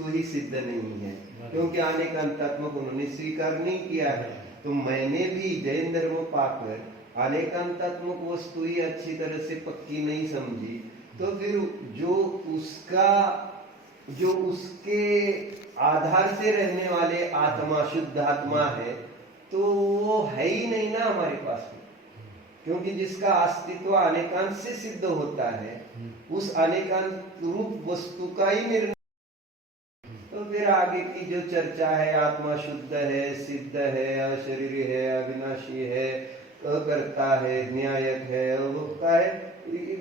वस्तु ही सिद्ध नहीं है, क्योंकि अनेकांतात्मक उन्होंने स्वीकार नहीं किया है। तो मैंने भी जैन धर्म पाकर अनेकांतात्मक वस्तु ही अच्छी तरह से पक्की नहीं समझी, तो फिर जो उसके आधार से रहने वाले आत्मा, शुद्ध आत्मा है, तो वो है ही नहीं ना हमारे पास में। क्योंकि जिसका अस्तित्व अनेकांत से सिद्ध होता है, उस अनेकांत रूप वस्तु का ही निर्णय। तो फिर आगे की जो चर्चा है, आत्मा शुद्ध है, सिद्ध है, अशरीरी है, अविनाशी है, अकर्ता है, न्यायक है, वो क्या है,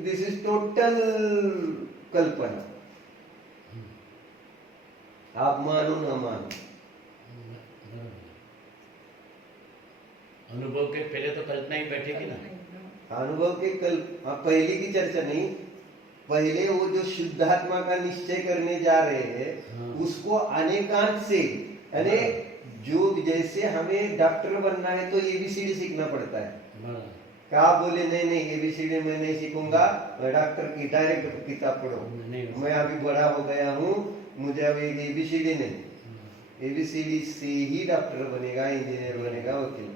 दिस इज टोटल कल्पना। आप मानो न मानो, अनुभव के पहले तो कल्पना ही बैठेगी ना। अनुभव के पहले की चर्चा नहीं, पहले वो जो शुद्धात्मा का निश्चय करने जा रहे हैं, उसको अनेकांत से, यानी जो जैसे हमें डॉक्टर बनना है तो एबीसीडी सीखना पड़ता है। क्या आप बोले नहीं एबीसीडी मैं नहीं सीखूंगा, डॉक्टर की डायरेक्ट किताब पढ़ो, मैं अभी बड़ा हो गया हूँ, मुझे अब एबीसीडी नहीं, एबीसीडी से ही डॉक्टर बनेगा, इंजीनियर बनेगा, वकील।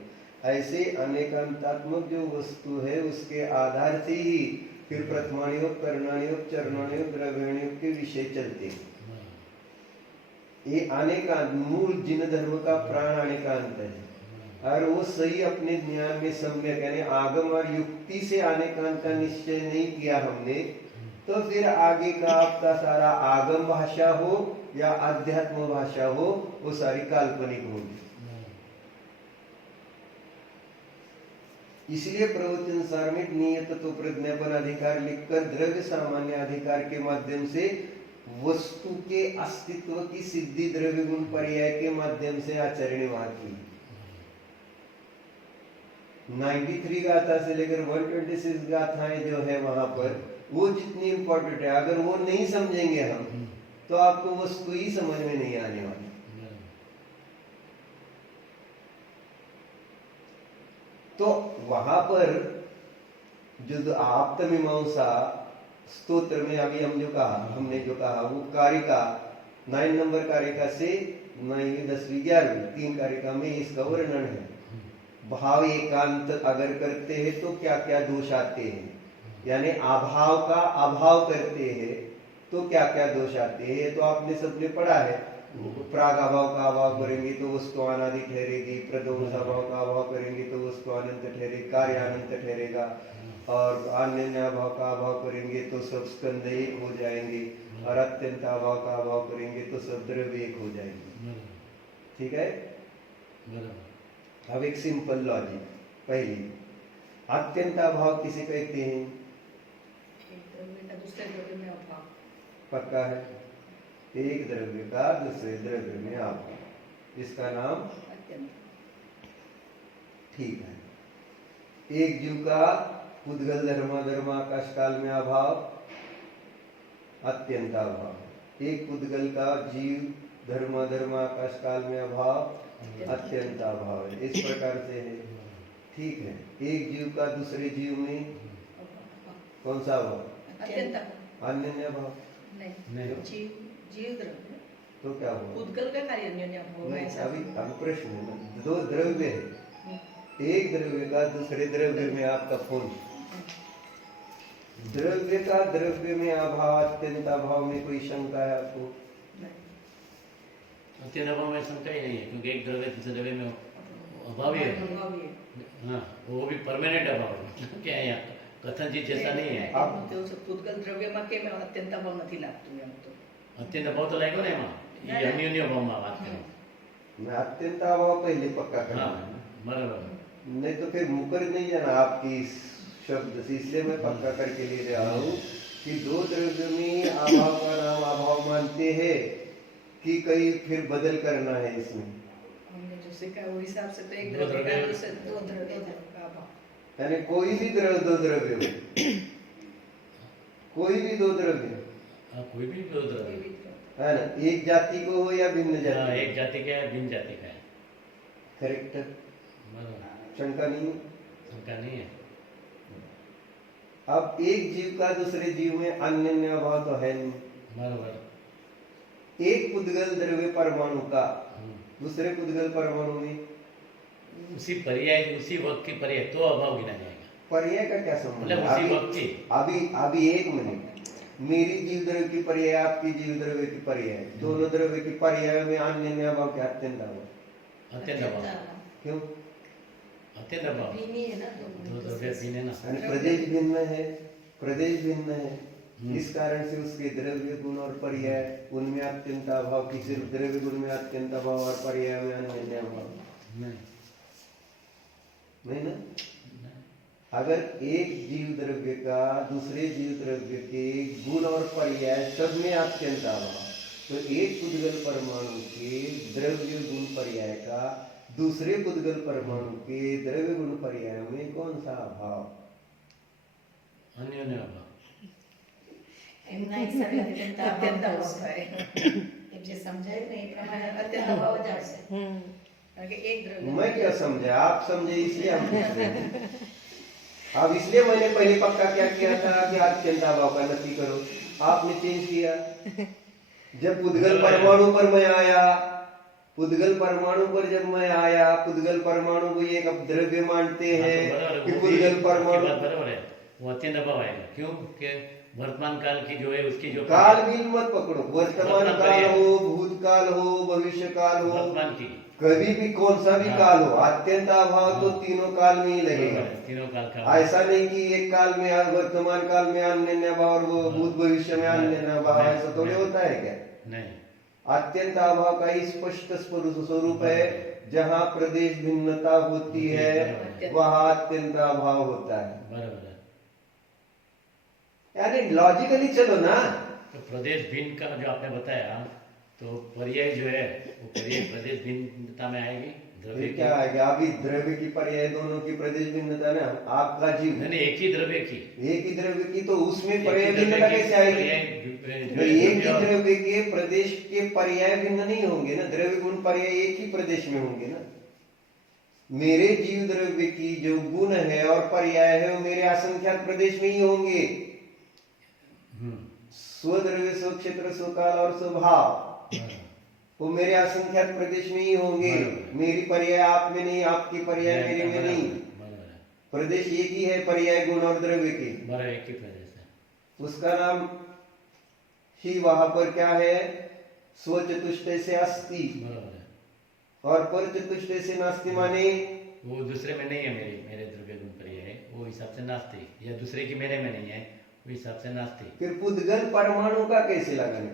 ऐसे अनेकांतात्मक जो वस्तु है उसके आधार से ही फिर प्रथमाणयोग, करणाणयोग, चरणाणयोग, द्रव्याणयोग के विषय चलते हैं। ये अनेकांत मूल जिन धर्म का प्राण अनेकांत है, और वो सही अपने ज्ञान में सम्यक, यानी आगम और युक्ति से अनेकांत का निश्चय नहीं किया हमने, तो फिर आगे का आपका सारा आगम भाषा हो या अध्यात्म भाषा हो, वो सारी काल्पनिक होगी। इसलिए प्रवचन सार में नियत तो प्रज्ञापन अधिकार लिखकर द्रव्य सामान्य अधिकार के माध्यम से वस्तु के अस्तित्व की सिद्धि द्रव्य गुण पर्याय के माध्यम से आचरण वहां की 93 गाथा से लेकर 126 गाथाएं जो है वहां पर, वो जितनी इंपॉर्टेंट है, अगर वो नहीं समझेंगे हम तो आपको वस्तु ही समझ में नहीं आने वाली। तो वहां पर जो आप्तमीमांसा स्तोत्र में अभी हमने जो कहा वो कारिका 9 नंबर कारिका से 9वीं 10वीं 11वीं 3 कारिका में इसका वर्णन है। भाव एकांत अगर करते हैं तो क्या क्या दोष आते हैं, यानी अभाव का अभाव करते हैं तो क्या क्या दोष आते हैं, तो आपने सबने पढ़ा है। प्राग अभाव का अभाव करेंगे तो वस्तु अनादि ठहरेगी, प्रदोष अभाव का अभाव करेंगे तो वस्तु अनंत ठहरेगी, कार्य अनंत ठहरेगा, और अन्य अभाव का अभाव करेंगे तो सब स्कंद एक हो जाएंगे, और अत्यंत अभाव का अभाव करेंगे तो सब द्रव्य एक हो जाएंगे। ठीक है। अब एक सिंपल लॉजिक, पहली अत्यंत अभाव किसे कहते हैं? दूसरे द्रव्य में अभाव। पक्का है, एक द्रव्य का दूसरे द्रव्य में अभाव, इसका नाम अत्यंत। ठीक है। एक जीव का पुद्गल धर्म आकाश काल में अभाव, अत्यंत अभाव। एक पुद्गल का जीव धर्म आकाश काल में अभाव, अत्यंत अभाव है। इस प्रकार से है। ठीक है। एक जीव का दूसरे जीव में कौन सा अभाव? अत्यंत। अन्य अभाव नहीं, जीव द्रव्य तो क्या हुआ? पुद्गल का कार्य अन्य अभाव है। अभी प्रश्न है ना, दो द्रव्य है, एक द्रव्य का दूसरे द्रव्य में आपका फोन, द्रव्य का द्रव्य में अभाव, अत्यंत अभाव में कोई शंका है आपको? अत्यंत अभाव में शंका ही नहीं है, क्योंकि एक द्रव्य दूसरे द्रव्य में अभाव ही है। हाँ, वो भी परमानेंट अभाव है। क्या है यहाँ कथन जी जैसा नहीं है। आप पुद्गल द्रव्य में के में अत्यंत अभाव नहीं लागતું એમ તો अत्यंत अभाव तो लागो ने એમાં ये अन्योन्य अभाव में बात करो। मैं अत्यंत अभाव पहले पक्का करना है, बराबर, नहीं तो फिर मुकर नहीं जाना आपकी शब्द से, इसलिए मैं पक्का करके ले रहा हूँ कि दो द्रव्य में अभाव का नाम अभाव मानते हैं कि कहीं फिर बदल करना है इसमें। हमने जो सीखा वो हिसाब से तो एक द्रव्य का दूसरे दो द्रव्य का अभाव, यानी कोई भी दो द्रव्य हो, कोई भी दो द्रव्य, कोई भी दो द्रव्य है ना, एक जाति को हो या भिन्न जाति, एक जाति का है भिन्न जाति का है। करेक्ट, शंका नहीं, शंका नहीं है। अब एक जीव का दूसरे जीव में अन्य अभाव तो है नहीं, बराबर। एक पुद्गल द्रव्य परमाणु का दूसरे पुद्गल परमाणु में उसी पर्याय उसी वक्त की पर्याय तो अभाव गिना जाएगा। पर्याय का क्या संबंध मतलब है? उसी वक्त की अभी एक मिनट, मेरी जीव द्रव्य की पर्याय आपकी जीव द्रव्य की पर्याय, दोनों द्रव्य की पर्याय में अन्य अभाव क्या अत्यंत अभाव? अत्यंत अभाव। क्यों? अत्यंत अभाव भिन्न है ना दो द्रव्य भिन्न है ना। यानी प्रदेश भिन्न है, प्रदेश भिन्न है, इस कारण से उसके द्रव्य गुण और पर्याय उनमें अत्यंत अभाव की, सिर्फ द्रव्य गुण में अत्यंत अभाव और पर्याय में अन्य अभाव नहीं नहीं ना। अगर एक जीव द्रव्य का दूसरे जीव द्रव्य के गुण और पर्याय सब में अत्यंत अभाव, तो एक पुद्गल परमाणु के द्रव्य गुण पर्याय का दूसरे पुद्गल परमाणु के द्रव्य गुण पर्याय में कौन सा अभाव? अन्योन्य अभाव। એમના હિસાબે અત્યંત અત્યંત અભાવ અભાવ આવશે. થાય એમ જે સમજાયું ને એ પ્રમાણે અત્યંત અત્યંત અભાવ અભાવ જ જ આવશે. આવશે. કારણ કે એક દ્રવ્ય मैं क्या समझे, आप समझे इसलिए हम पूछ रहे हैं। अब इसलिए मैंने पहले पक्का क्या किया था कि अत्यंत अभाव का नक्की करो, आपने चेंज किया। जब पुद्गल परमाणु पर मैं आया, पुद्गल परमाणु पर जब मैं आया, पुद्गल परमाणु को एक अब द्रव्य मानते हैं कि पुद्गल परमाणु, बराबर है, वो अत्यंत अभाव आएगा। क्यों कि वर्तमान काल की जो है उसकी जो काल बिल मत पकड़ो, वर्तमान काल हो, भूतकाल हो, भविष्य काल हो, वर्तमान की कभी भी कौन सा भी काल हो, अत्यंत अभाव तो तीनों काल में ही लगेगा। तीनों काल का ऐसा नहीं कि एक काल में वर्तमान काल में अन्य अभाव और वो भूत भविष्य में अन्य अभाव, ऐसा थोड़ी होता है क्या? नहीं। अत्यंत अभाव का ही स्पष्ट स्वरूप है, जहाँ प्रदेश भिन्नता होती है वहाँ अत्यंत अभाव होता है। बराबर है। यानी लॉजिकली चलो ना। तो प्रदेश भिन्न का जो आपने बताया, तो पर्याय जो है वो पर्याय प्रदेश भिन्नता में आएगी। द्रव्य फिर की क्या आएगा? अभी द्रव्य की पर्याय दोनों की प्रदेश भिन्नता ना, आपका जीव नहीं, एक ही द्रव्य की एक ही द्रव्य की, तो उसमें पर्याय भिन्नता कैसे आएगी? तो एक ही द्रव्य के प्रदेश के पर्याय भिन्न नहीं होंगे ना, द्रव्य गुण पर्याय एक ही प्रदेश में होंगे ना। मेरे जीव द्रव्य की जो गुण है और पर्याय है वो मेरे असंख्यात प्रदेश में ही होंगे। स्वद्रव्य, स्वक्षेत्र, स्वकाल और स्वभाव वो मेरे असंख्यात प्रदेश में ही होंगे। मेरी पर्याय आप में नहीं, आपकी पर्याय मेरे में नहीं। प्रदेश एक ही है पर्याय गुण और द्रव्य के, एक ही प्रदेश है। उसका नाम ही वहां पर क्या है? स्वचतुष्टय से अस्ति बराबर है। और पर चतुष्टय से नास्ति, माने वो दूसरे में नहीं है, मेरे द्रव्य गुण पर्याय है, वो हिसाब से नास्ति, या दूसरे की मेरे में नहीं है, वो हिसाब से नास्ति। फिर पुद्गल परमाणु का कैसे लगाने?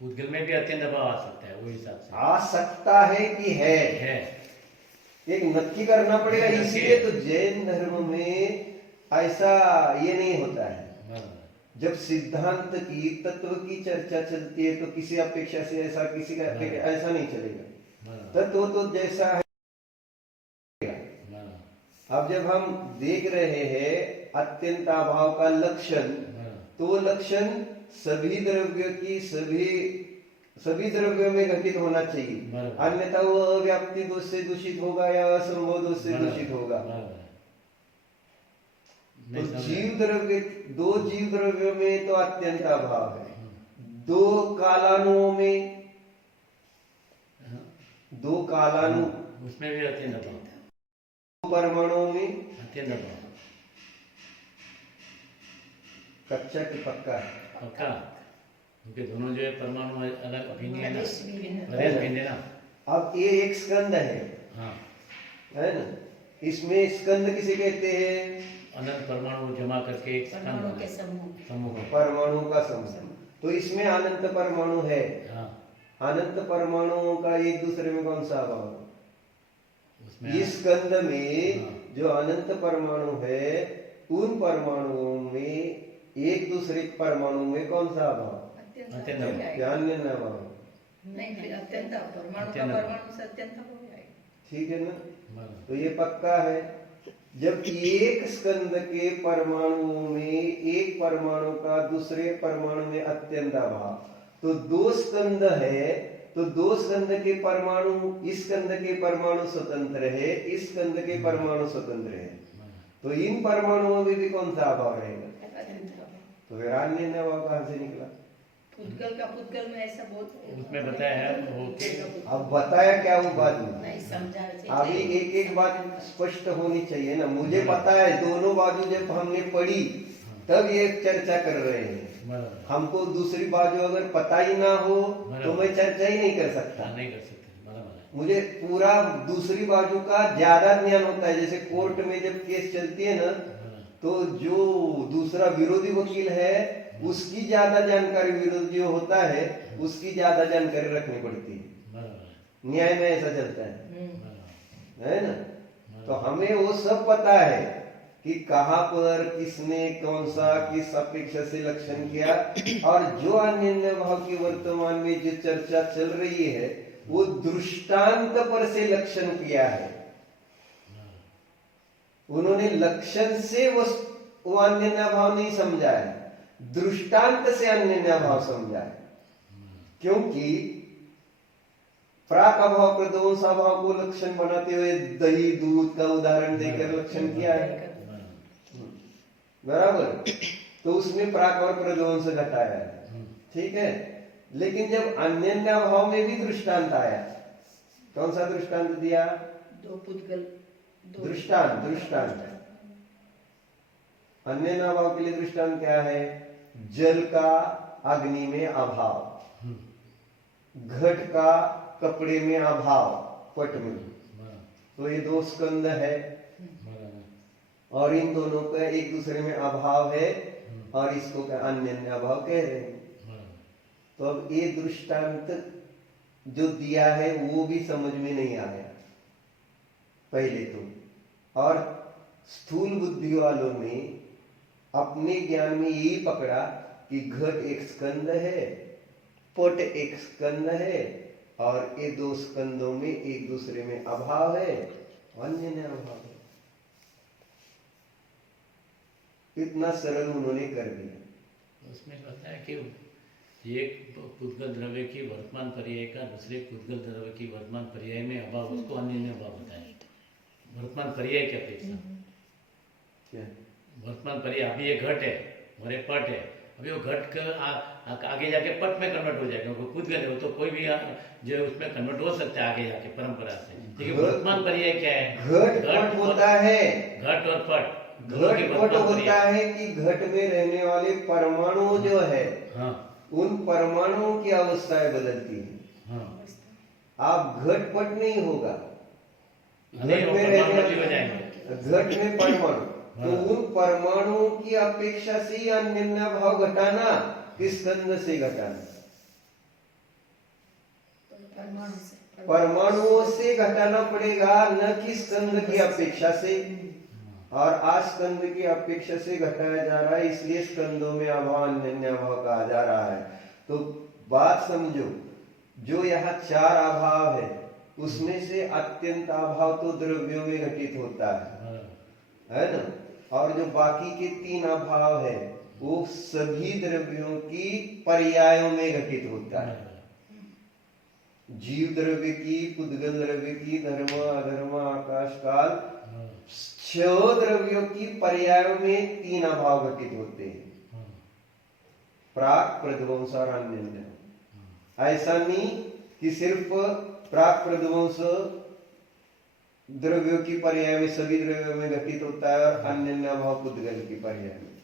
पुद्गल में भी अत्यंत अभाव आ सकता है, वो हिसाब से आ सकता है कि है एक नक्की करना पड़ेगा। इसलिए तो जैन धर्म में ऐसा ये नहीं होता है। जब सिद्धांत की तत्व की चर्चा चलती है तो किसी अपेक्षा से ऐसा, किसी का ऐसा नहीं चलेगा। तत्व तो जैसा है। अब जब हम देख रहे हैं अत्यंत अभाव का लक्षण, तो लक्षण सभी द्रव्य की सभी द्रव्यों में घटित होना चाहिए, अन्यथा वो अव्याप्ति दोष से दूषित होगा या असंभव दोष से दूषित होगा। तो जीव द्रव्य, दो जीव द्रव्यों में तो अत्यंत अभाव है, दो कालाणुओं में, दो कालाणु उसमें भी अत्यंत अभाव, दो परमाणुओं में अत्यंत अभाव। कच्चा की पक्का है? पक्का, क्योंकि दोनों जो है परमाणु अलग भिन्न है ना, प्रदेश भिन्न है। प्रदेश भिन्न है ना। अब ये एक स्कंद है, हाँ, है ना? इसमें स्कंद किसे कहते हैं? अनंत परमाणु जमा करके एक स्कंद પરમાણુ बना કે है। સમૂહ. समूह। परमाणु का समूह। तो इसमें अनंत परमाणु है, हाँ, अनंत परमाणुओं का एक दूसरे में कौन सा अभाव है? उसमें इस स्कंद में हाँ। जो अनंत परमाणु है, उन परमाणुओं में एक दूसरे परमाणु में कौन सा अभाव? अत्यंत अभाव अभाव। आएगा। ध्यान देना अभाव। नहीं, फिर अत्यंत परमाणु का अत्यंत। परमाणु से अत्यंत अभाव आएगा। ठीक है ना? बराबर। तो ये पक्का है। जब एक स्कंद के परमाणुओं में एक परमाणु का दूसरे परमाणु में अत्यंत अभाव, तो दो स्कंद है, तो दो स्कंद के परमाणु, इस स्कंद के परमाणु स्वतंत्र है, इस स्कंद के परमाणु स्वतंत्र है, तो इन परमाणुओं में भी कौन सा अभाव रहेगा? अत्यंत अभाव। तो फिर अन्य अभाव कहां से निकला? पुद्गल का पुद्गल में ऐसा बहुत उसमें बताया है वो अब बताया क्या वो बाद में, नहीं समझा रहे अभी एक एक बात स्पष्ट होनी चाहिए ना। मुझे पता है दोनों बाजू जब हमने पढ़ी तब ये चर्चा कर रहे हैं। बराबर हमको दूसरी बाजू अगर पता ही ना हो तो मैं चर्चा ही नहीं कर सकता। हाँ, नहीं कर सकते, बराबर है। मुझे पूरा दूसरी बाजू का ज्यादा ज्ञान होता है। जैसे कोर्ट में जब केस चलती है ना, हाँ, तो जो दूसरा विरोधी वकील है उसकी ज्यादा जानकारी, विरोधी जो होता है उसकी ज्यादा जानकारी रखनी पड़ती है। बराबर है, न्याय में ऐसा चलता है बराबर है ना। तो हमें वो सब पता है कि कहाँ पर किसने कौन सा किस अपेक्षा से लक्षण किया, और जो अन्य भाव की वर्तमान में जो चर्चा चल रही है वो दृष्टांत पर से लक्षण किया है। उन्होंने लक्षण से वो अन्य भाव नहीं समझा है, दृष्टांत से अन्य भाव समझा है। क्योंकि प्राक अभाव प्रध्वंस अभाव को लक्षण बनाते हुए दही दूध का उदाहरण देकर लक्षण किया है, बराबर। तो उसमें प्राक और प्रध्वंस घटाया है, ठीक है। लेकिन जब अन्य भाव में भी दृष्टांत आया, कौन सा दृष्टांत दिया? दो पुद्गल दृष्टांत अन्य भाव के लिए दृष्टांत क्या है? जल का अग्नि में अभाव, घट का कपड़े में अभाव, पट में, तो ये दो स्कंद है और इन दोनों का एक दूसरे में अभाव है और इसको अन्य अभाव कह रहे हैं। तो अब ये दृष्टांत जो दिया है वो भी समझ में नहीं आया पहले तो, और स्थूल बुद्धि वालों ने अपने ज्ञान में यही पकड़ा कि घट एक स्कंद है, पट एक स्कंद है और ये दो स्कंदों में एक दूसरे में अभाव है, अन्य में अभाव है। इतना सरल उन्होंने कर दिया। उसमें कहता है कि एक पुद्गल द्रव्य की वर्तमान पर्याय का दूसरे पुद्गल द्रव्य की वर्तमान पर्याय में अभाव, उसको अन्य अभाव बताया। वर्तमान पर्याय की अपेक्षा क्या? वर्तमान पर्याय, अभी ये घट है और ये पट है, अभी वो घट का आगे जाके पट में कन्वर्ट हो जाएगा, वो पुद्गल है, वो तो कोई भी जो उसमें कन्वर्ट हो सकता है आगे जाके परंपरा से। लेकिन वर्तमान पर्याय क्या है? घट पट होता है, घट और पट घट पट होता है कि घट में रहने वाले परमाणु जो है, हाँ उन परमाणुओं की अवस्थाएं बदलती है। हाँ, आप घट पट नहीं होगा, नहीं वो परमाणु बदली हो जाएंगे। घट में परमाणु, तो उन परमाणुओं की अपेक्षा से ही अन्य भाव घटाना, किस स्कंद से घटाना? परमाणुओं से घटाना पड़ेगा, न कि स्कंद की अपेक्षा से। और आज स्कंद की अपेक्षा से घटाया जा रहा है, इसलिए स्कंदों में अभाव अन्य अभाव कहा जा रहा है। तो बात समझो, जो यहाँ चार अभाव है उसमें से अत्यंत अभाव तो द्रव्यों में घटित होता है ना, और जो बाकी के तीन अभाव है वो सभी द्रव्यों की पर्यायों में घटित होता है। जीव द्रव्य की, पुद्गल द्रव्य की, धर्म अधर्म आकाश काल, छह द्रव्यों की पर्यायों में तीन अभाव घटित होते हैं, प्राक प्रध्वंस और अन्य। ऐसा नहीं कि सिर्फ प्राक प्रध्वंस द्रव्यों की पर्याय में सभी द्रव्यों में घटित होता है और अन्य अभाव पुद्गल की पर्याय में।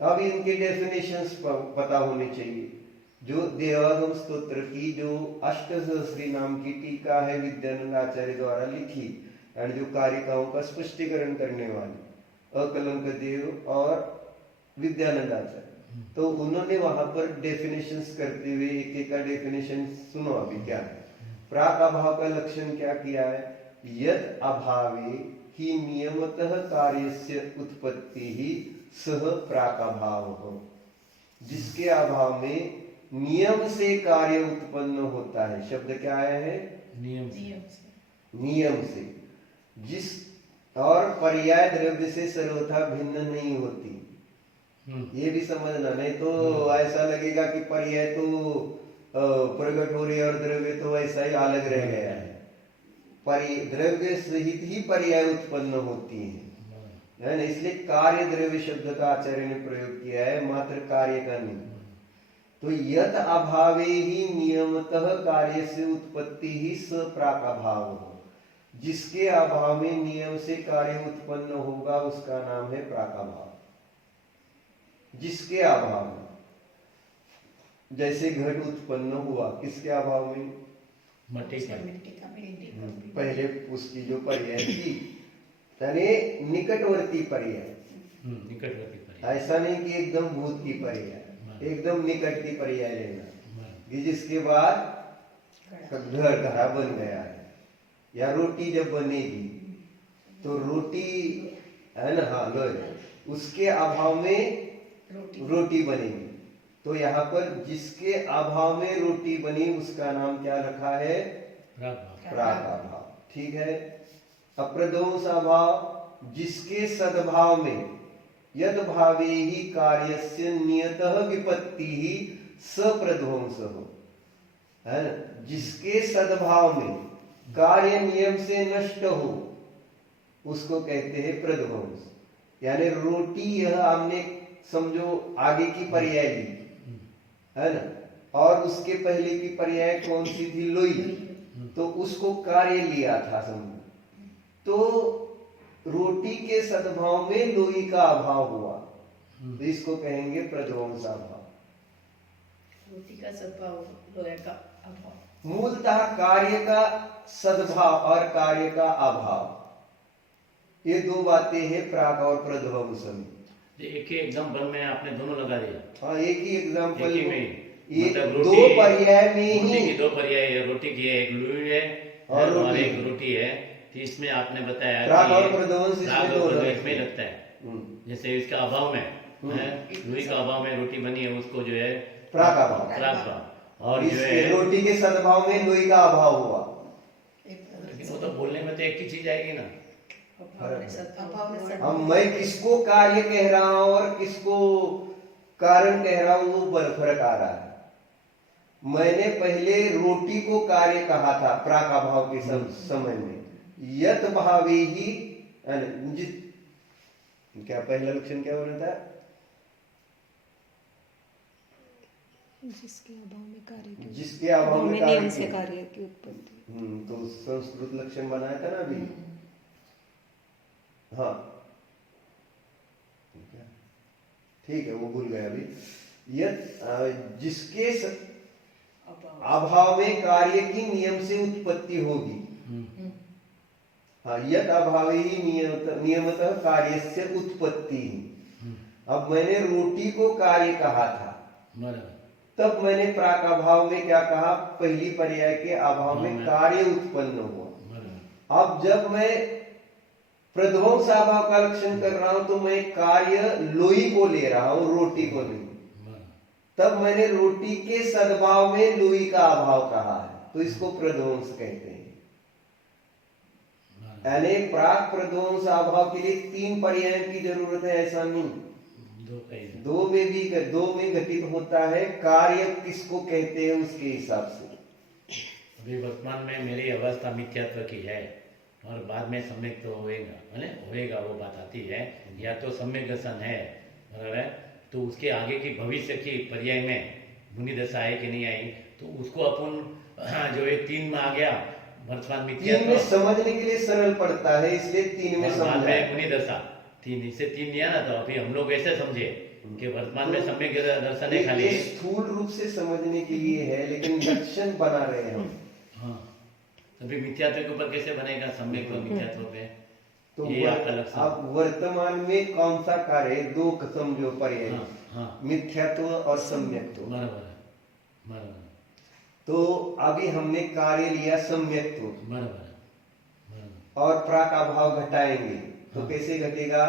अब इनके डेफिनेशंस पता होने चाहिए। जो देवागम स्तोत्र की जो अष्टसहस्री नाम की टीका है विद्यानंद आचार्य द्वारा लिखी, और जो कारिकाओं का स्पष्टीकरण करने वाले अकलंक देव और विद्यानंद आचार्य, तो उन्होंने वहां पर डेफिनेशंस करते हुए एक एक का डेफिनेशन सुनो अभी क्या है। प्राक अभाव का लक्षण क्या किया है? यद अभावे ही नियमतः कार्यस्य उत्पत्ति ही सह प्राक अभाव हो, जिसके अभाव में नियम से कार्य उत्पन्न होता है। शब्द क्या आया है? नियम नियम से, जिस और पर्याय द्रव्य से सर्वथा भिन्न नहीं होती। ये भी समझना, नहीं तो ऐसा लगेगा कि पर्याय तो प्रकट हो रही है और द्रव्य तो ऐसा ही अलग रह गया है। द्रव्य सहित ही पर्याय उत्पन्न होती है ना, इसलिए कार्य द्रव्य शब्द का आचार्य ने प्रयोग किया है, मात्र कार्य का नहीं। तो यत अभावे ही नियमतः कार्य से उत्पत्ति ही सप्राकाभाव हो। जिसके अभाव में नियम से कार्य उत्पन्न होगा उसका नाम है प्राकाभाव। जिसके अभाव में, जैसे घट उत्पन्न हुआ किसके अभाव में? मट्टी का मिट्टी का मिट्टी का पहले उसकी जो पर्याय थी यानी निकटवर्ती पर्याय, निकटवर्ती पर्याय। ऐसा नहीं कि एकदम भूत की पर्याय, एकदम निकट की पर्याय लेना कि जिसके बाद घर घड़ा बन गया है या रोटी जब बनेगी तो रोटी है ना, हाँ लो, उसके अभाव में रोटी बनेगी। तो यहाँ पर जिसके अभाव में रोटी बनी उसका नाम क्या रखा है? प्राकाभाव। ठीक है। अप्रध्वंस अभाव, जिसके सद्भाव में यद भावे ही कार्यस्य नियतः विपत्ति ही सप्रध्वंस हो, है ना? जिसके सद्भाव में कार्य नियम से नष्ट हो उसको कहते हैं प्रध्वंस। यानी रोटी यह हमने समझो आगे की पर्याय ली है ना, और उसके पहले की पर्याय कौन सी थी? लोई। तो उसको कार्य लिया था समझो, तो रोटी के सद्भाव में लोई का अभाव हुआ तो इसको कहेंगे प्रध्वंस अभाव। रोटी का सद्भाव, लोहे का अभाव। मूलतः कार्य का सद्भाव और कार्य का अभाव, ये दो बातें हैं प्राक और प्रध्वंस में। एक ही एग्जाम्पल में आपने दोनों लगा दिया। हाँ, एक ही एग्जाम्पल एक ही में ये मतलब दो पर्याय में रोटी ही की दो पर्याय है, रोटी की है, एक लुई है और एक रोटी है। तो इसमें आपने बताया प्राक कि और प्रध्वंस इसमें प्राक और दोनों प्रध्वंस हैं। इसमें लगता है। जैसे इसका अभाव में है, लुई का अभाव में रोटी बनी है, उसको जो है प्राक अभाव, प्राक भाव। और जो इसके है रोटी के सद्भाव में लोई का अभाव हुआ। लेकिन वो तो बोलने में तो एक ही चीज आएगी ना। अभाव में अब मैं किसको कार्य कह रहा हूं और किसको कारण कह रहा हूं वो फर्क आ रहा है। मैंने पहले रोटी को कार्य कहा था प्राक अभाव के समय में, यत भावे ही क्या पहला लक्षण क्या बना था? जिसके अभाव में कार्य की, जिसके अभाव में नियम से कार्य कार्य की उत्पत्ति। तो संस्कृत लक्षण बनाया था ना अभी। हाँ ठीक है, वो भूल गया अभी। जिसके अभाव में कार्य की नियम से उत्पत्ति होगी। हाँ, यत अभाव ही नियमतः कार्य से उत्पत्ति। अब मैंने रोटी को कार्य कहा था, तब मैंने प्राक अभाव में क्या कहा? पहली पर्याय के अभाव में कार्य उत्पन्न हुआ। अब जब मैं प्रध्वंस अभाव का लक्षण कर रहा हूं तो मैं कार्य लोई को ले रहा हूं, रोटी को नहीं। तब मैंने रोटी के सद्भाव में लोई का अभाव कहा है, तो इसको प्रध्वंस कहते हैं। यानी प्राक प्रध्वंस अभाव के लिए तीन पर्याय की जरूरत है, ऐसा नहीं। दो में भी, दो में घटित होता है। कार्य किसको कहते हैं उसके हिसाब से। अभी वर्तमान में मेरी अवस्था मिथ्यात्व की है और बाद में सम्यक तो होएगा वो बात आती है, या तो सम्यक दर्शन है, बराबर है, तो उसके आगे की भविष्य की पर्याय में मुनि दशा है कि नहीं आई, तो उसको अपन जो है तीन में आ गया वर्तमान तीन में समझने के लिए सरल पड़ता है, इसलिए तीन में बाद समझा। में मुनि दशा तीन, इससे तीन लिया ना, तो अभी हम लोग ऐसे समझे कि वर्तमान में सम्यक दर्शन है खाली। ये स्थूल रूप से समझने के लिए है, लेकिन लक्षण बना रहे हैं हम। हाँ, अभी मिथ्यात्व के ऊपर कैसे बनेगा सम्यक और मिथ्यात्व पे? तो ये आपका लक्षण। अब वर्तमान में कौन सा कार्य? दो समझो पर्याय, हाँ, मिथ्यात्व और सम्यक्त्व। बराबर है, बराबर है, तो अभी हमने कार्य लिया सम्यक्त्व बराबर है, बराबर। और प्राक अभाव घटाएंगे तो हाँ। कैसे घटेगा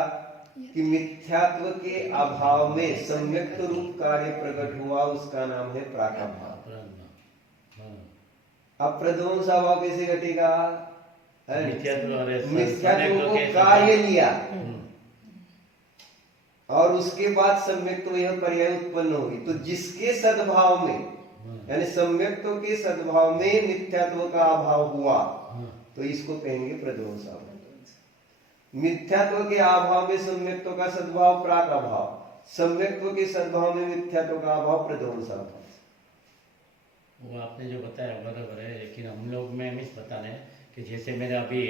कि मिथ्यात्व के अभाव में सम्यक्त रूप कार्य प्रकट हुआ, उसका नाम है प्राक अभाव। अब प्रध्वंस अभाव कैसे घटेगा? मिथ्यात्व को कार्य लिया और उसके बाद सम्यक्त्व यह पर्याय उत्पन्न हुई, तो जिसके सद्भाव में यानी सम्यक्त्व के सद्भाव में मिथ्यात्व का अभाव हुआ तो इसको कहेंगे प्रध्वंस अभाव। मिथ्यात्व के अभाव में सम्यक्त्व का सद्भाव प्राक अभाव, सम्यक्त्व के सद्भाव में मिथ्यात्व का अभाव प्रध्वंस अभाव। वो आपने जो बताया बराबर है, लेकिन हम लोग में मिस बताना है कि जैसे मैंने अभी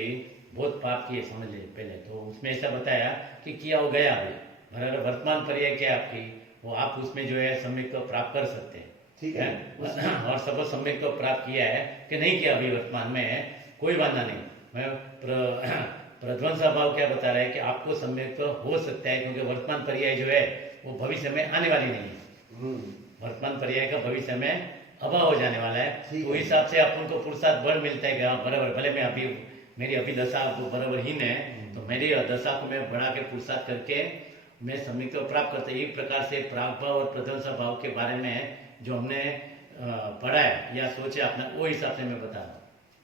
बहुत पाप किए समझ लीजिए पहले, तो उसमें ऐसा बताया कि किया वो गया अभी, बराबर वर्तमान पर्याय क्या है आपकी, वो आप उसमें जो है सम्यक को प्राप्त कर सकते हैं। ठीक है। और सब सम्यक को प्राप्त किया है कि नहीं किया अभी वर्तमान में है, कोई वादा नहीं। मैं प्रध्वंस भाव क्या बता रहा है कि आपको सम्यक तो हो सकता है, क्योंकि वर्तमान पर्याय जो है वो भविष्य में आने वाली नहीं है। वर्तमान पर्याय का भविष्य में अभाव हो जाने वाला है, ठीक तो है। हिसाब से अपन को पुरुषार्थ बल मिलता है कि हाँ बराबर, भले मैं अभी मेरी अभी दशा बराबर हीन है, तो मेरी दशा को मैं बढ़ा के पुरुषार्थ करके मैं सम्यक को प्राप्त करता है। एक प्रकार से प्राग भाव और प्रध्वंस भाव के बारे में जो हमने पढ़ा है या सोचा अपना, वो हिसाब से मैं बता रहा हूँ।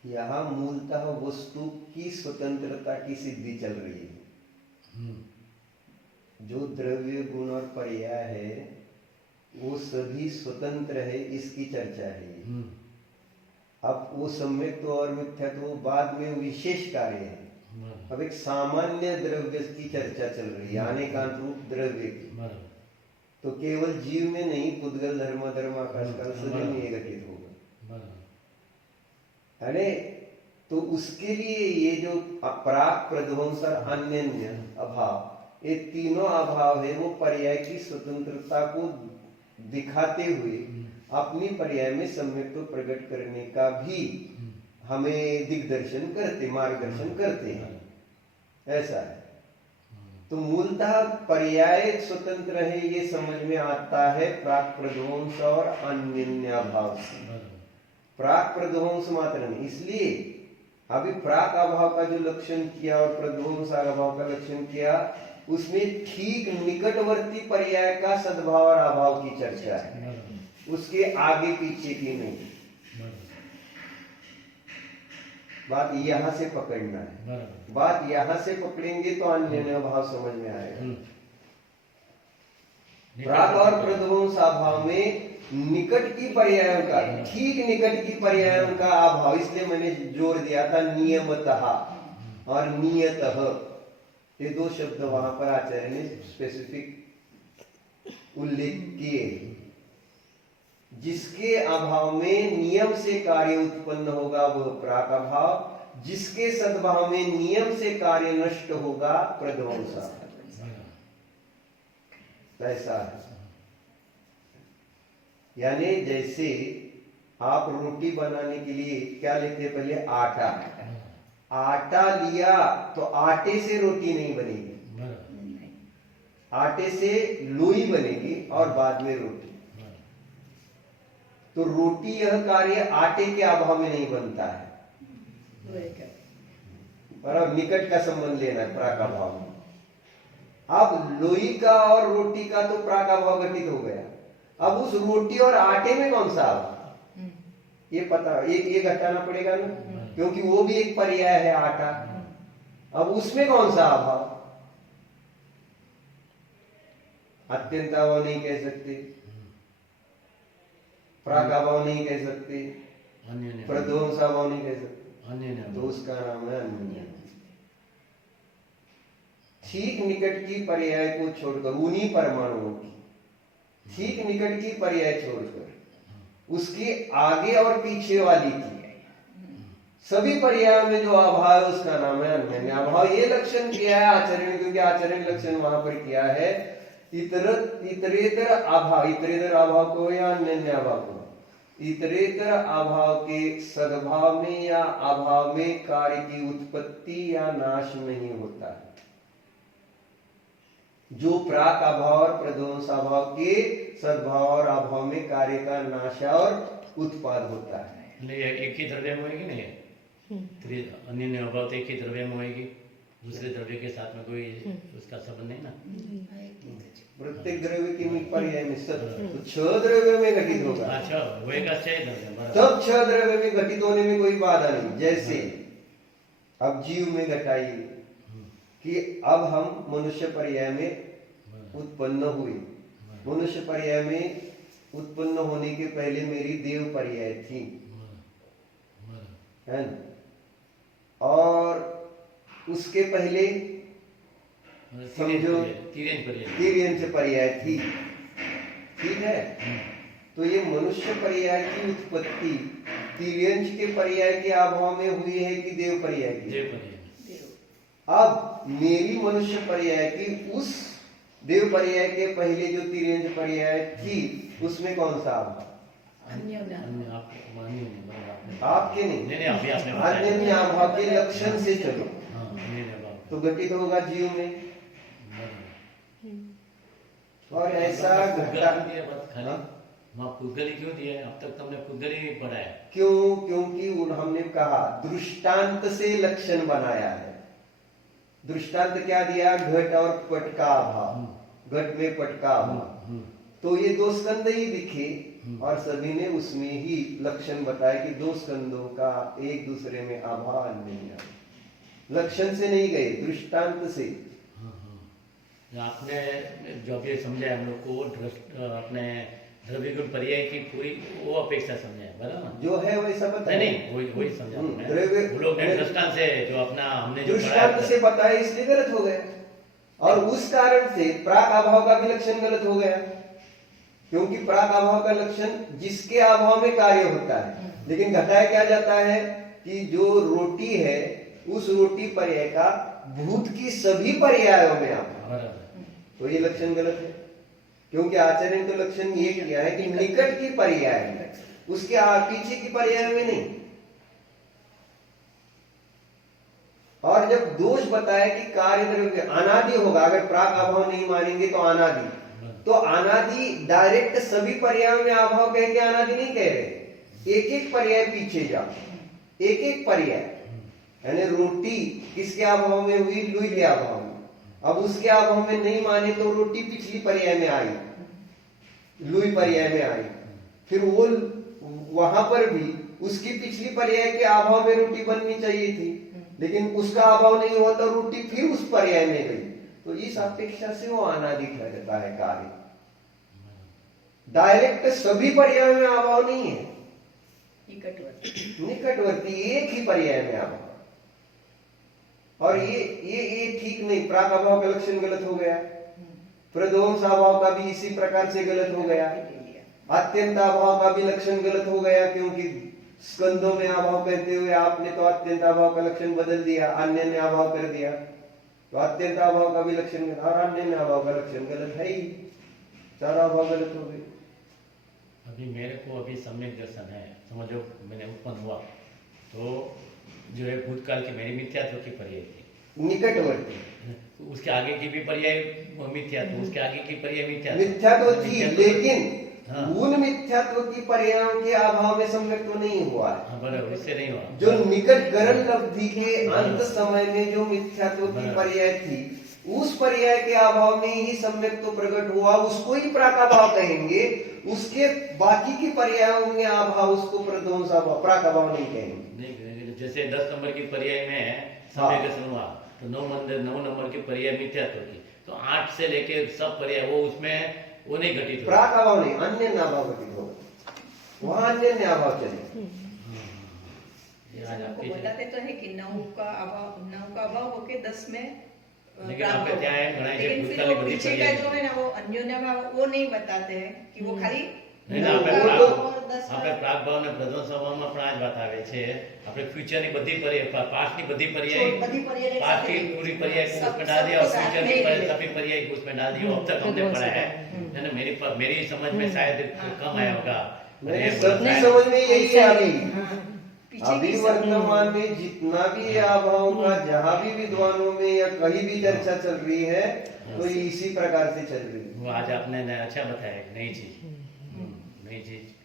यहाँ मूलतः वस्तु की स्वतंत्रता की सिद्धि चल रही है। जो द्रव्य गुण और पर्याय है वो सभी स्वतंत्र है, इसकी चर्चा है। अब वो सम्यक तो और मिथ्या तो बाद में विशेष कार्य है। अब एक सामान्य द्रव्य की चर्चा चल रही है, अनेकांत रूप द्रव्य की। तो केवल जीव में नहीं, पुद्गल धर्म धर्म आकाश काल सभी में ये घटित होगा, है ने? तो उसके लिए ये जो प्राक प्रध्वंस और अन्य अभाव, ये तीनों अभाव है, वो पर्याय की स्वतंत्रता को दिखाते हुए अपनी पर्याय में सम्यक को प्रकट करने का भी हमें दिग्दर्शन करते, मार्गदर्शन करते हैं, ऐसा है। तो मूलतः पर्याय स्वतंत्र है, ये समझ में आता है प्राक प्रध्वंस और अन्य अभाव से। प्राक प्रध्वंस मात्र नहीं, इसलिए अभी प्राक अभाव का जो लक्षण किया और प्रध्वंस अभाव का लक्षण किया, उसमें ठीक निकटवर्ती पर्याय का सद्भाव और अभाव की चर्चा है, उसके आगे पीछे की नहीं। बात यहां से पकड़ना है, बात यहां से पकड़ेंगे तो अन्य अभाव समझ में आएगा। प्राग और प्रध्वंस अभाव में निकट की पर्यायों का, ठीक निकट की पर्यायों का अभाव, इसलिए मैंने जोर दिया था नियमतः और नियतः, ये दो शब्द वहां पर आचार्य ने स्पेसिफिक उल्लेख किए। जिसके अभाव में नियम से कार्य उत्पन्न होगा वह प्राक अभाव, जिसके सद्भाव में नियम से कार्य नष्ट होगा प्रध्वंस। ऐसा है, यानी जैसे आप रोटी बनाने के लिए क्या लेते हैं, पहले आटा। आटा लिया तो आटे से रोटी नहीं बनेगी, आटे से लोई बनेगी और बाद में रोटी। तो रोटी यह कार्य आटे के अभाव में नहीं बनता है, पर अब निकट का संबंध लेना है प्राक अभाव में। अब लोई का और रोटी का तो प्राक अभाव घटित हो गया, अब उस रोटी और आटे में कौन सा अभाव, ये पता ये घटाना पड़ेगा ना, क्योंकि वो भी एक पर्याय है आटा। अब उसमें कौन सा अभाव, अत्यंत अभाव नहीं कह सकते, प्राक अभाव नहीं कह सकते, प्रध्वंस अभाव नहीं कह सकते, तो उसका नाम है अन्य। ठीक निकट की पर्याय को छोड़कर, उन्हीं परमाणुओं की ठीक निकट की पर्याय छोड़कर उसके आगे और पीछे वाली की सभी पर्यायों में जो अभाव है उसका नाम है अन्य अभाव। ये लक्षण किया है आचार्य ने, क्योंकि आचार्य ने लक्षण वहां पर किया है इतरेतर अभाव, इतरेतर अभाव को या अन्य अभाव को, इतरेतर अभाव के सद्भाव में या अभाव में कार्य की उत्पत्ति या नाश नहीं होता है। जो प्राक अभाव और प्रध्वंस अभाव के सद्भाव और अभाव में कार्य का नाश और उत्पाद होता है। एक ही द्रव्य में होगी नहीं, अन्य अभाव तो एक ही द्रव्य में होगी, दूसरे द्रव्य के साथ में कोई उसका संबंध नहीं ना। प्रत्येक द्रव्य की पर्याय में तो 6 द्रव्य में घटित होगा। अच्छा, होएगा 6 द्रव्य, तब 6 द्रव्य में घटित होने में कोई बाधा नहीं। जैसे अब जीव में घटाइए कि अब हम मनुष्य पर्याय में उत्पन्न हुए, मनुष्य पर्याय में उत्पन्न होने के पहले मेरी देव पर्याय थी, है न? और उसके पहले समझो तिर्यंच पर्याय थी, ठीक है। तो ये मनुष्य पर्याय की उत्पत्ति तिर्यंश के पर्याय के अभाव में हुई है कि देव पर्याय की? देव पर्याय। देव। अब मेरी मनुष्य पर्याय की उस देव पर्याय के पहले जो तिर्यंश पर्याय थी उसमें कौन सा अभाव? अन्योन्य। अन्य आप मानिए नहीं, बराबर आपने- आपके नहीं, नहीं अभी आपने बताया। अन्य अभाव के लक्षण से चलो हाँ, अन्य अभाव। तो घटित होगा जीव में। बराबर। और ऐसा पुद्गल घटा क्यों दिया बात खाली? हाँ? वहाँ पुद्गल ही क्यों दिया है? अब तक तुमने पुद्गल ही पढ़ा है। क्यों? क्योंकि हमने कहा दृष्टांत से लक्षण बनाया है। दृष्टांत क्या दिया? घट और पट का अभाव, घट में पट का अभाव। तो ये दो स्कंद ही दिखे और सभी ने उसमें ही लक्षण बताया कि दो स्कंदों का एक दूसरे में अभाव नहीं है। लक्षण से नहीं गए, दृष्टांत से। आपने जो अभी समझाया हम लोग को अपने द्रव्यगुण पर्याय की पूरी वो अपेक्षा समझाया, बराबर? जो है वैसा बताया। नहीं वही समझा हमने। द्रव्य वो लोग ने दृष्टांत से जो अपना हमने जो दृष्टांत पढ़ा से बताया इसलिए गलत हो गया और उस कारण से प्राक अभाव का भी लक्षण गलत हो गया, क्योंकि प्राक अभाव का लक्षण जिसके अभाव में कार्य होता है। लेकिन घटाया क्या जाता है कि जो रोटी है उस रोटी पर्याय का भूत की सभी पर्यायों में अभाव, बराबर। तो ये लक्षण गलत है। क्योंकि आचार्य ने तो लक्षण ये किया है कि निकट की पर्याय में, उसके पीछे की पर्याय में नहीं। और जब दोष बताया कि कार्य द्रव्य अनादि होगा, अगर प्राक अभाव नहीं मानेंगे तो अनादि, तो अनादि डायरेक्ट सभी पर्यायों में अभाव कह के अनादि नहीं कह रहे। एक एक पर्याय पीछे जाओ, एक एक पर्याय, यानी रोटी किसके अभाव में हुई? लुई के अभाव में। अब उसके अभाव में नहीं माने तो रोटी पिछली पर्याय में आई, लुई पर्याय में आई, फिर वो वहां पर भी उसकी पिछली पर्याय के अभाव में रोटी बननी चाहिए थी, लेकिन उसका अभाव नहीं हुआ तो रोटी फिर उस पर्याय में गई। तो इस अपेक्षा से वो अनादि ठहरता है कार्य। डायरेक्ट सभी पर्यायों में अभाव नहीं है, निकटवर्ती एक ही पर्याय में अभाव। और ये ठीक नहीं, प्राक अभाव का लक्षण गलत हो गया, प्रध्वंस अभाव का भी इसी प्रकार से गलत हो गया, अत्यंत अभाव का भी लक्षण गलत हो गया, क्योंकि स्कंदों में अभाव कहते हुए आपने तो अत्यंत अभाव का लक्षण बदल दिया, अन्य ने अभाव कर दिया। तो अत्यंत अभाव का भी लक्षण गलत और अन्य में अभाव का लक्षण गलत है ही, चारों अभाव गलत हो गए। अभी मेरे को अभी सम्यक दर्शन है, समझो मैंने उत्पन्न हुआ तो जो है भूतकाल की मेरी मिथ्यात्व की पर्याय थी, निकटवर्ती उसके आगे की भी पर्याय मिथ्यात्व, उसके आगे की पर्याय मिथ्यात्व थी, लेकिन हाँ। उन मिथ्यात्व की पर्यायों के अभाव में सम्यक तो नहीं हुआ है। हाँ, बराबर, इससे नहीं हुआ। जो निकट गरण लब्धि के अंत समय में जो मिथ्यात्व की पर्याय थी, उस पर्याय के अभाव में ही सम्यक तो प्रकट हुआ, उसको ही प्राकाभाव कहेंगे। उसके बाकी की पर्यायों में अभाव उसको प्रध्वंस अभाव, प्राकाभाव नहीं कहेंगे। नहीं, जैसे 10 नंबर की पर्याय में सम्यक दर्शन हुआ तो 9 नंबर की पर्याय मिथ्यात्व की, तो 8 से लेके सब पर्याय वो उसमें वो नहीं घटित होगा। प्राक अभाव नहीं, अन्य नाभाव घटित होगा, वहां अन्य नाभाव चले। ये आज आपके बताते तो है कि 9 का अभाव होके 10 में लेकिन आपके क्या है गणाई के लेकिन फिर भूतकाल वो की पीछे पर्याय का जो है ना वो अन्योन्य भाव वो नहीं बताते हैं कि वो खाली नहीं, नौ આપણે का પ્રાગ- और 10 का આપણે પ્રાગ ભાવ ને પ્રધ્વંસ ભાવમાં પણ આ જ વાત આવે છે। આપણે ફ્યુચરની બધી पर्याय, पास्टની બધી पर्याय, बधी पर्याय एक पास्ट की साथ पूरी पर्याय को सब- उसमें डाल दिया और सबको साथ फ्यूचर में की ही ले। सभी पर्याय को उसमें डाल दिया। अब तक हमने पढ़ा है ना, मेरी समझ में शायद कम आया होगा। नहीं, ये सबकी बोलता है- समझ में यही है अभी। पीछे अभी की वर्तमान में जितना भी अभाव का जहां भी विद्वानों में या कहीं भी चर्चा चल रही है तो ये इसी प्रकार से चल रही है। वो आज आपने अच्छा बताया, एक नई चीज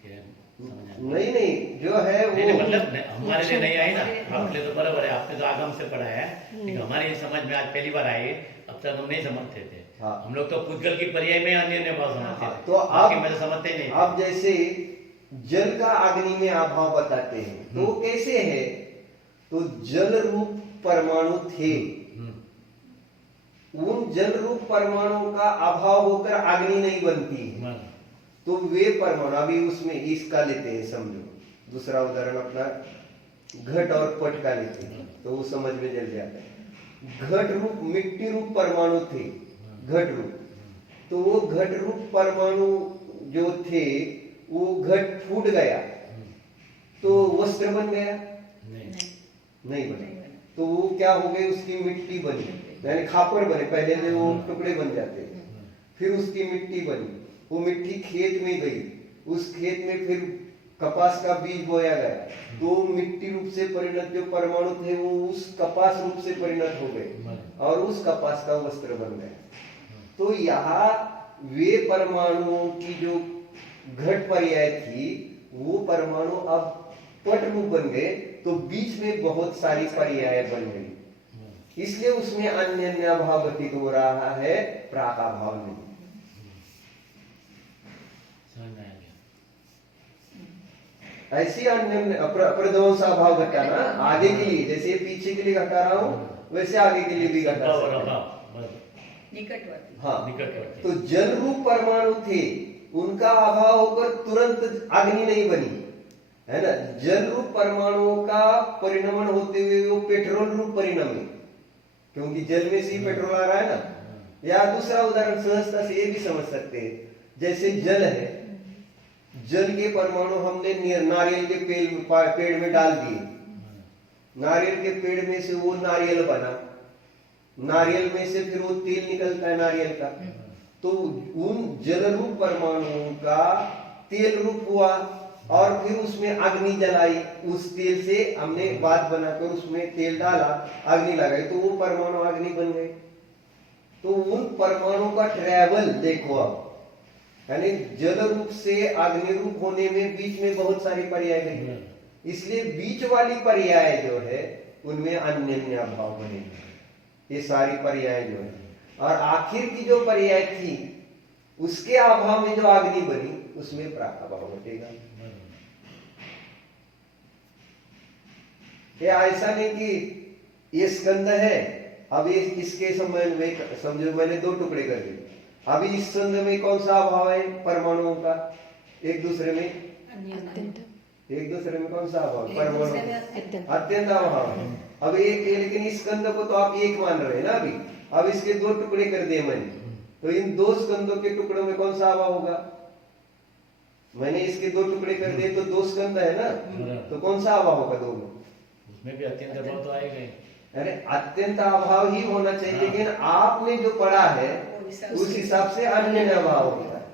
के समझ आया। नहीं जो है नहीं, वो मतलब हमारे लिए नहीं आई ना, आपके लिए तो बराबर है, आपने तो आगम से पढ़ा है, लेकिन हमारी समझ में आज पहली बार आई। अब तक हम नहीं समझते थे। हाँ। हम लोग तो पुद्गल की पर्याय में अन्य भाव समझते हाँ, थे, तो बाकी मैं तो समझते ही नहीं थे। आप जैसे जल का अग्नि में अभाव बताते हैं तो वो कैसे है? तो जल रूप परमाणु थे, उन जल रूप परमाणु का अभाव होकर अग्नि नहीं बनती है। तो वे परमाणु, अभी उसमें इसका लेते हैं, समझो दूसरा उदाहरण अपना घट और पट का लेते हैं तो वो समझ में चल जाता है। घट रूप मिट्टी रूप परमाणु थे, घट रूप, तो वो घट रूप परमाणु जो थे वो घट फूट गया तो वस्त्र बन गया? नहीं नहीं बना। तो वो क्या हो गई, उसकी मिट्टी बनी, यानी खापर बने। पहले से वो टुकड़े बन जाते हैं, फिर उसकी मिट्टी बनी, वो मिट्टी खेत में गई, उस खेत में फिर कपास का बीज बोया गया, तो मिट्टी रूप से परिणत जो परमाणु थे वो उस कपास रूप से परिणत हो गए और उस कपास का वस्त्र बन गया। तो यहाँ वे परमाणुओं की जो घट पर्याय थी वो परमाणु अब पट रूप बन गए, तो बीच में बहुत सारी पर्याय बन गई, इसलिए उसमें अन्य भाव घटित हो रहा है, प्राका भाव नहीं। समझ में आ गया। ऐसी अन्य प्रध्वंसा भाव घटाना आगे के लिए, जैसे पीछे के लिए घटा रहा हूं वैसे आगे के लिए भी घटा और सकते हैं। अभाव, बस। निकटवर्ती। हाँ, निकटवर्ती। तो जल रूप परमाणु थे, उनका अभाव होकर तुरंत अग्नि नहीं बनी, है ना। जल रूप परमाणुओं का परिणमन होते हुए वो पेट्रोल रूप परिणमे, क्योंकि जल में से ही पेट्रोल आ रहा है ना। या दूसरा उदाहरण सहजता से ये भी समझ सकते हैं, जैसे जल है, जल के परमाणु हमने नारियल के पेड़ में डाल दिए, नारियल के पेड़ में से वो नारियल बना, नारियल में से फिर वो तेल निकलता है नारियल का, तो उन जल रूप परमाणुओं का तेल रूप हुआ और फिर उसमें अग्नि जलाई, उस तेल से हमने बात बनाकर उसमें तेल डाला, अग्नि लगाई, तो वो परमाणु अग्नि बन गए। तो उन परमाणु का ट्रेवल देखो आप, यानी जल रूप से अग्नि रूप होने में बीच में बहुत सारी पर्याय गई, इसलिए बीच वाली पर्याय जो है उनमें अन्य भाव बने, ये सारी पर्याय जो है। और आखिर की जो पर्याय थी उसके अभाव में जो अग्नि बनी उसमें प्राकाभाव घटेगा। ये ऐसा नहीं कि ये स्कंद है, अब इसके संबंध में समझो मैंने दो टुकड़े कर दिए, अभी इस स्कंद में कौन सा अभाव है परमाणुओं का, एक दूसरे में अत्यंत एक दूसरे में कौन सा अभाव, परमाणु अत्यंत अत्यंत अभाव है। अब एक, लेकिन इस स्कंद को तो आप एक मान रहे हैं ना अभी, अब इसके दो टुकड़े कर दिए मैंने, तो इन दो स्कंदों के टुकड़ों में कौन सा अभाव होगा, मैंने इसके दो टुकड़े कर दिए तो दो स्कंद है ना, तो कौन सा अभाव होगा दो में, उसमें भी अत्यंत अभाव तो आएगा ही। अरे अत्यंत अभाव ही होना चाहिए, लेकिन आपने जो पढ़ा है उस हिसाब से अन्य अभाव होता है,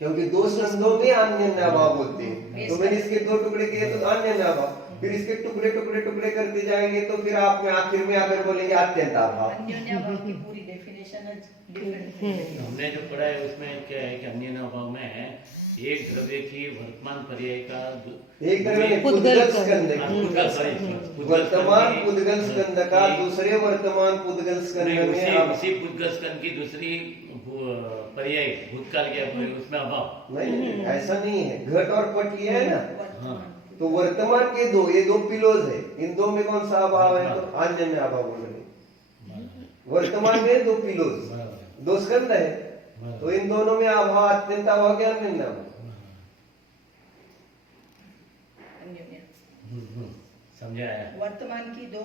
क्योंकि दो स्कंदों में अन्य अभाव बोलते हैं, तो मैंने इसके दो टुकड़े किए तो अन्य अभाव, फिर इसके टुकड़े टुकड़े टुकड़े करते जाएंगे तो फिर आप में आखिर में आकर बोलेंगे अत्यंत अभाव। अन्योन्याभाव की पूरी डेफिनेशन डिफरेंट है। हमने जो पढ़ा है उसमें क्या है कि अन्य अभाव में एक द्रव्य की वर्तमान पर्याय का एक द्रव्य में पुद्गल स्कंद वर्तमान पुद्गल स्कंद का दूसरे वर्तमान पुद्गल स्कंद में उसी पुद्गल स्कंद की दूसरी पर्याय भूतकाल के उसमें अभाव नहीं, ऐसा नहीं है। घट और पट लिया है ना, हाँ। तो वर्तमान के दो, ये दो पिलोज है, इन दो में कौन सा अभाव है, तो अन्य में अभाव बोल रहे। वर्तमान में दो पिलोज, दो स्कंद है, तो इन दोनों में अभाव अत्यंत अभाव क्या अन्य अभाव, समझा है। वर्तमान की दो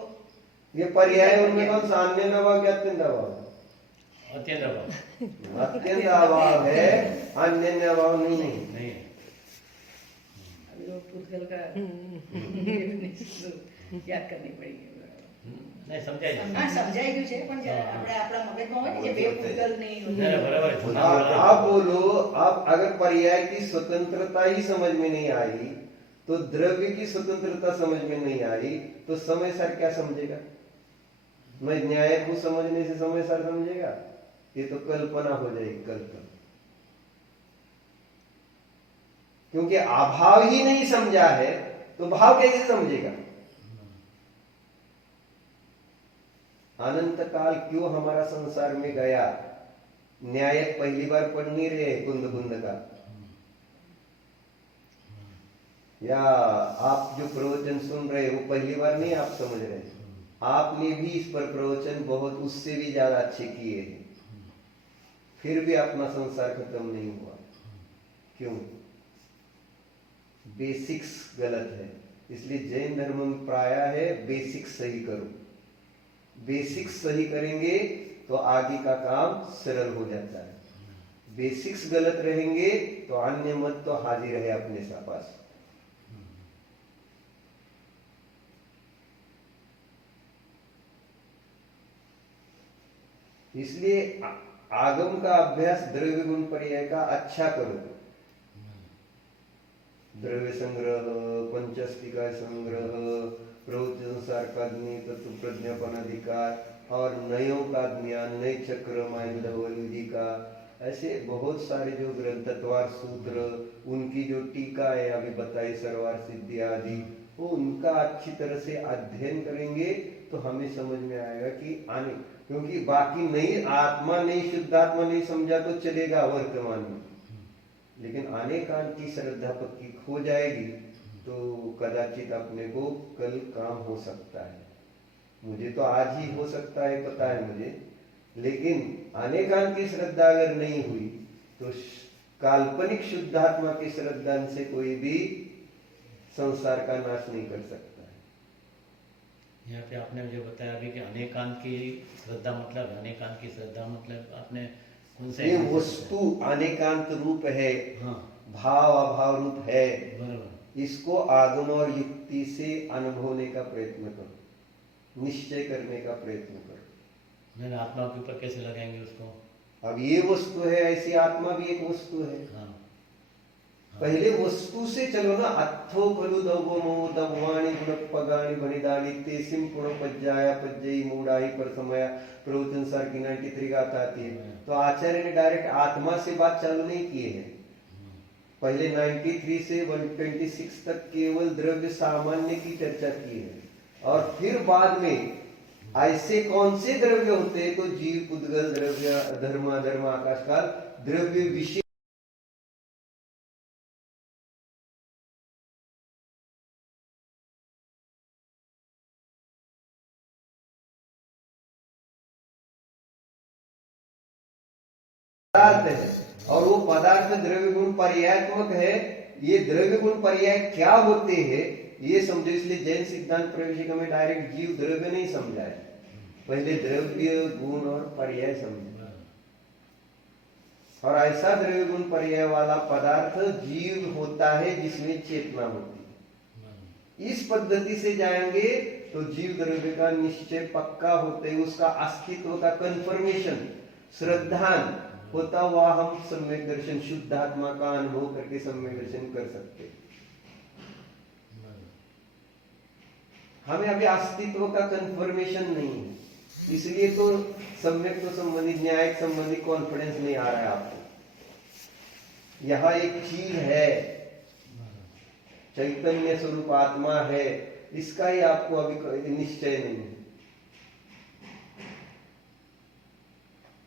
ये पर्याय उनमें कौन सा अन्य अभाव क्या अत्यंत अभाव, अत्यंत अभाव अत्यंत अभाव है, अन्य अभाव नहीं है। नहीं लोग पुद्गल का याद करनी पड़ेगी। नहीं समझाય હા સમજાઈ ગયું છે પણ આપણે આપણા મગજમાં હોય ને કે બે પુદ્ગલ નહીં नहीं बराबर है। आप बोलो, आप अगर पर्याय की स्वतंत्रता ही समझ में नहीं आई तो द्रव्य की स्वतंत्रता समझ में नहीं आई तो समय सार क्या समझेगा, मैं न्याय को समझने से समय सार समझेगा, ये तो कल्पना हो जाएगी, कल्पना, क्योंकि अभाव ही नहीं समझा है तो भाव कैसे समझेगा। अनंत काल क्यों हमारा संसार में गया, न्यायक पहली बार पढ़ नहीं रहे बुंद बुंद का, या आप जो प्रवचन सुन रहे वो पहली बार नहीं आप समझ रहे, आपने भी इस पर प्रवचन बहुत उससे भी ज्यादा अच्छे किए हैं, फिर भी अपना संसार खत्म नहीं हुआ। क्यों, बेसिक्स गलत है। इसलिए जैन धर्म में प्राय है बेसिक्स सही करो, बेसिक्स सही करेंगे तो आगे का काम सरल हो जाता है। बेसिक्स गलत रहेंगे तो अन्य मत तो हाजिर है अपने पास। इसलिए आगम का अभ्यास द्रव्य गुण पर्याय का अच्छा करो। द्रव्य संग्रह, पंचस्तिका संग्रह, प्रवृत्ति संसार का ज्ञान, तत्व प्रज्ञापन अधिकार और नयों का ज्ञान, नए चक्र माइंडवलिधि का, ऐसे बहुत सारे जो ग्रंथ, तत्वार सूत्र, उनकी जो टीका है अभी बताई सर्वार सिद्धि आदि, वो उनका अच्छी तरह से अध्ययन करेंगे तो हमें समझ में आएगा कि आने, क्योंकि बाकी नहीं, आत्मा नहीं, शुद्धात्मा नहीं समझा तो चलेगा वर्तमान में, लेकिन आने काल की श्रद्धा पक्की खो जाएगी तो कदाचित अपने को कल काम हो सकता है। मुझे तो आज ही हो सकता है पता है मुझे, लेकिन आने काल की श्रद्धा अगर नहीं हुई तो काल्पनिक शुद्धात्मा की श्रद्धा से कोई भी संसार का नाश नहीं कर सकता है। यहाँ पे आपने मुझे बताया अभी कि अनेकांत की श्रद्धा मतलब, अनेकांत की श्रद्धा मतलब आपने कौन सा? ये वस्तु अनेकांत रूप है, हाँ, भाव अभाव रूप है, बराबर। इसको आगम और युक्ति से अनुभवने का प्रयत्न करो, निश्चय करने का प्रयत्न करो। मैंने आत्मा के ऊपर कैसे लगाएंगे उसको? अब ये वस्तु है, ऐसी आत्मा भी एक वस्तु है। हाँ, पहले वस्तु से चलो ना। अत्थो खलु दवमो दवाणी गुणपगाणी भनिदानी तेसिम पुणपज्जाया पज्जई मूढ़ाई पर समय प्रवचन सार की 93 गाथा आती है। तो आचार्य ने डायरेक्ट आत्मा से बात चालू नहीं की है। पहले 93 से 126 तक केवल द्रव्य सामान्य की चर्चा की है, और फिर बाद में ऐसे कौन से द्रव्य होते हैं, तो जीव, पुद्गल द्रव्य, धर्म अधर्म, आकाश काल द्रव्य विशेष पदार्थ है, और वो पदार्थ द्रव्य गुण पर्यायात्मक है। ये द्रव्य गुण पर्याय क्या होते हैं ये समझो। इसलिए जैन सिद्धांत प्रवेशिका में डायरेक्ट जीव द्रव्य नहीं समझा है, पहले द्रव्य गुण और पर्याय समझा। और ऐसा द्रव्य गुण पर्याय वाला पदार्थ जीव होता है जिसमें चेतना होती है। इस पद्धति से जाएंगे तो जीव द्रव्य का निश्चय पक्का होते, उसका अस्तित्व का कंफर्मेशन, श्रद्धान होता हुआ हम सम्यक दर्शन, शुद्धात्मा का अनुभव करके सम्यक दर्शन कर सकते। हमें अभी अस्तित्व का कंफर्मेशन नहीं है, इसलिए तो सम्यक तो संबंधी, न्यायिक संबंधी कॉन्फिडेंस नहीं आ रहा है आपको। यह एक चीज है, चैतन्य स्वरूप आत्मा है, इसका ही आपको अभी निश्चय नहीं है।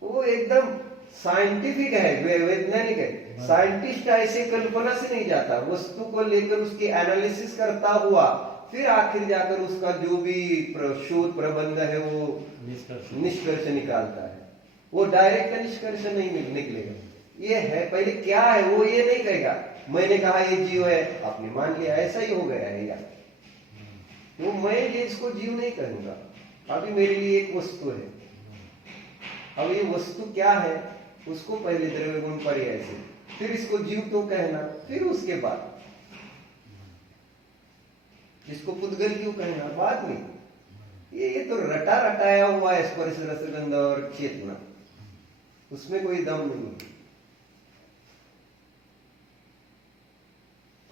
वो एकदम साइंटिफिक है, वैज्ञानिक है। साइंटिस्ट ऐसे कल्पना से नहीं जाता, वस्तु को लेकर उसकी एनालिसिस करता हुआ फिर आखिर जाकर उसका जो भी शोध प्रबंध है वो निष्कर्ष निकालता है। वो डायरेक्ट निष्कर्ष नहीं निकलेगा। ये है, पहले क्या है वो ये नहीं कहेगा, मैंने कहा ये जीव है, आपने मान लिया, ऐसा ही हो गया है यार। तो मैं ये इसको जीव नहीं कहूंगा, अभी मेरे लिए एक वस्तु है। अब ये वस्तु क्या है उसको पहले द्रव्य गुण पर्याय से, फिर इसको जीव तो कहना, फिर उसके बाद इसको पुद्गल क्यों कहना बाद में। ये तो रटा रटाया हुआ है, स्पर्श रसगंध और चेतना, उसमें कोई दम नहीं है।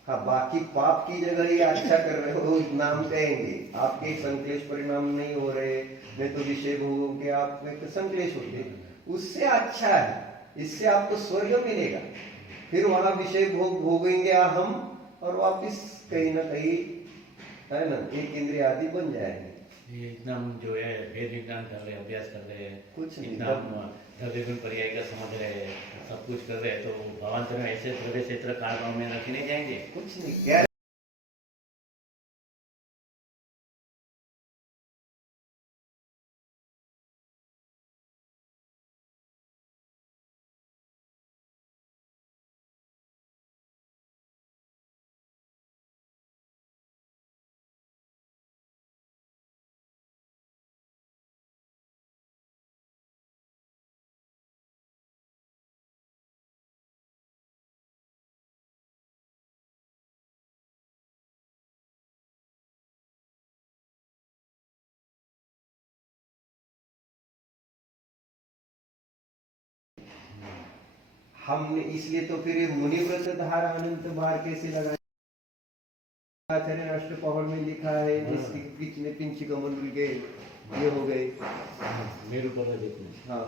हाँ, बाकी पाप की जगह ये अच्छा कर रहे हो नाम कहेंगे, आपके संक्लेश परिणाम नहीं हो रहे, नहीं तो विषय भोगों के आप में संक्लेश होते, उससे अच्छा है, इससे आपको स्वर्ग मिलेगा। फिर वहां विषय भोग भोगेंगे हम, और वापिस कहीं ना कहीं है ना एक इंद्रिय आदि बन जाएंगे। ये इतना हम जो है वेद विज्ञान कर रहे हैं, अभ्यास कर रहे हैं, कुछ नहीं, इतना हम द्रव्य गुण पर्याय का समझ रहे हैं, सब कुछ कर रहे हैं, तो भावांतर में ऐसे द्रव्य क्षेत्र काल में रखे नहीं जाएंगे। कुछ नहीं। हमने इसलिए तो फिर ये मुनिव्रत धारा अनंत बार कैसे लगाया? आचार्य राष्ट्र पहाड़ में लिखा है जिसके बीच में पिंच कमंडल के ये हो गए। मेरू पर्वत देखो। हाँ